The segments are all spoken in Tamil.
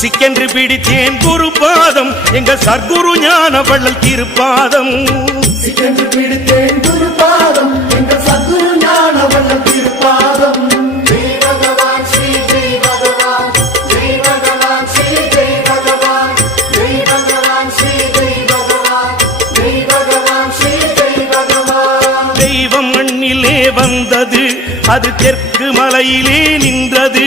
சிக்கென்று பிடித்தேன் குரு பாதம் எங்க சர்க்குரு ஞான வள்ளல் திருப்பாதம். சிக்கென்று பிடித்தேன் குரு பாதம் ஞான திருப்பாதம். தெய்வம் மண்ணிலே வந்தது. அது தெற்கு மலையிலே நின்றது.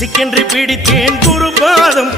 சிக்கென்று பிடித்தேன் குருபாதம்